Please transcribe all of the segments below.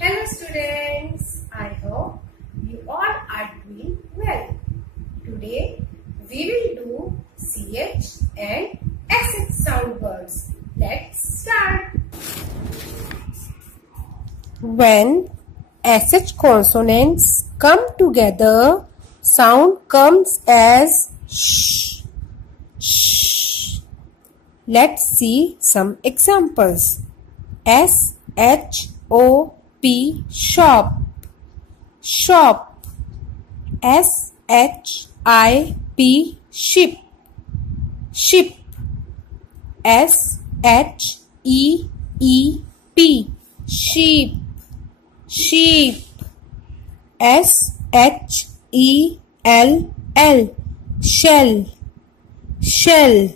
Hello students, I hope you all are doing well. Today we will do CH and SH sound words. Let's start. When SH consonants come together, sound comes as sh, sh. Let's see some examples. S-H-O-P, shop, shop. S-H-I-P, ship, ship. S-H-E-E-P, sheep, sheep. S-H-E-L-L, shell, shell.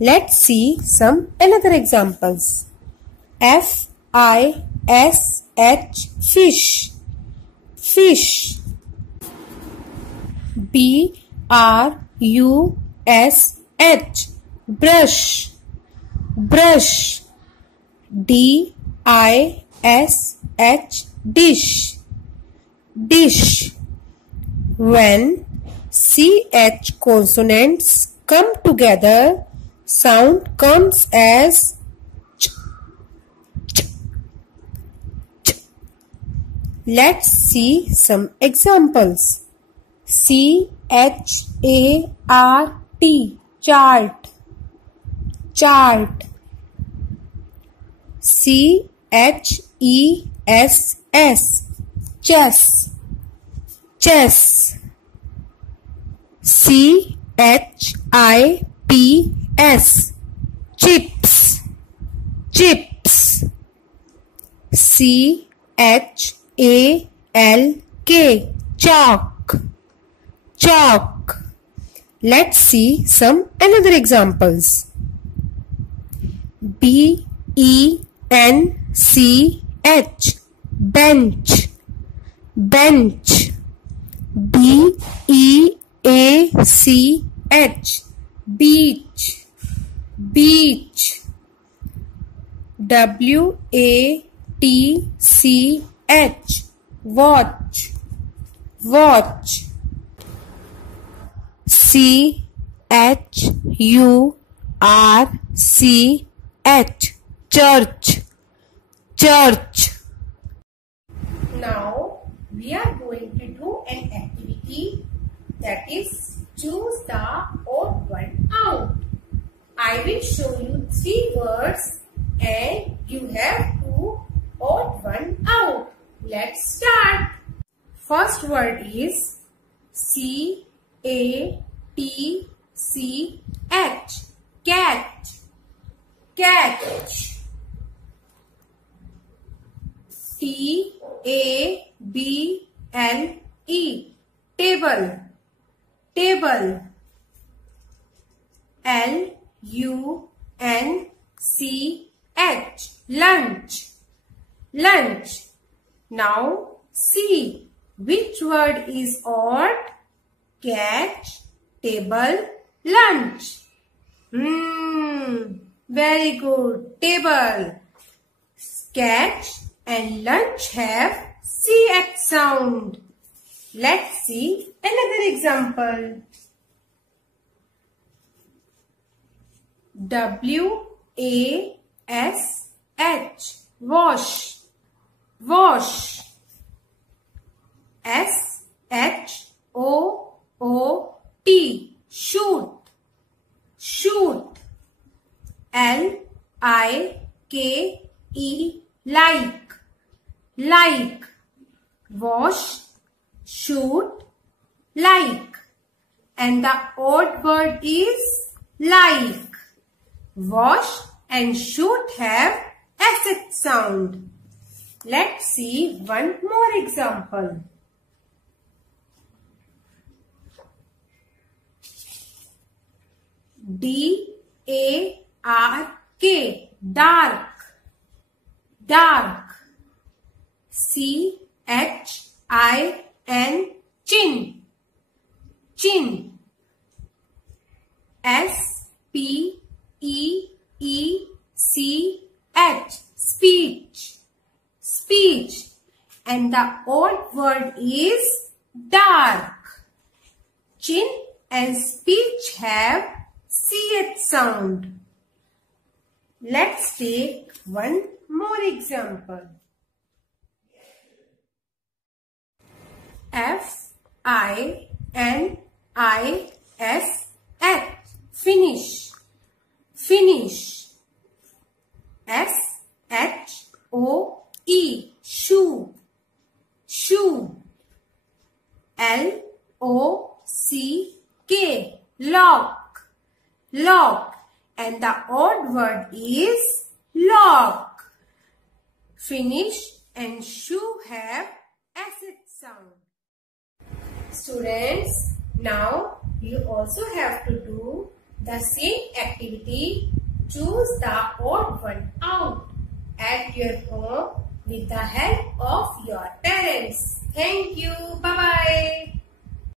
Let's see some another examples. F-I-S-H, fish, fish. B-R-U-S-H, brush, brush. D-I-S-H, dish, dish. When CH consonants come together, sound comes as ch, ch, ch. Let's see some examples. C-H-A-R-T, chart, chart. C-H-E-S-S, chess, chess. C-H-I-P-S, chips, chips. C-H-A-L-K, chalk, chalk. Let's see some another examples. B-E-N-C-H, bench, bench. B-E-A-C-H, beach, beach. W-A-T-C-H, watch, watch. C-H-U-R-C-H, church, church. Now we are going to do an activity, that is choose the odd one out. I will show you 3 words and you have to odd one out. Let's start. First word is C-A-T-C-H, cat, catch. T-A-B-L-E, table, table. L-U-N-C-H, lunch, lunch. Now see which word is odd. Catch, table, lunch. Very good. Table, catch and lunch have CH sound. Let's see another example. W-A-S-H, wash, wash. S-H-O-O-T, shoot, shoot. L-I-K-E, like, like. Wash, shoot, like. And the odd word is like. Wash and shoot have SH sound. Let's see one more example. D-A-R-K, dark, dark. C-H-I-N, chin, chin. S-P-E-E-C-H, speech, speech. and the odd word is dark. Chin and speech have ch sound. Let's take one more example. F-I-N-I-S-H. Finish. Finish. S-H-O-E. Shoe. Shoe. L-O-C-K. Lock. Lock. And the odd word is lock. Finish and shoe have sh sound. Students, now you also have to do the same activity. Choose the odd one out at your home with the help of your parents. Thank you. Bye-bye.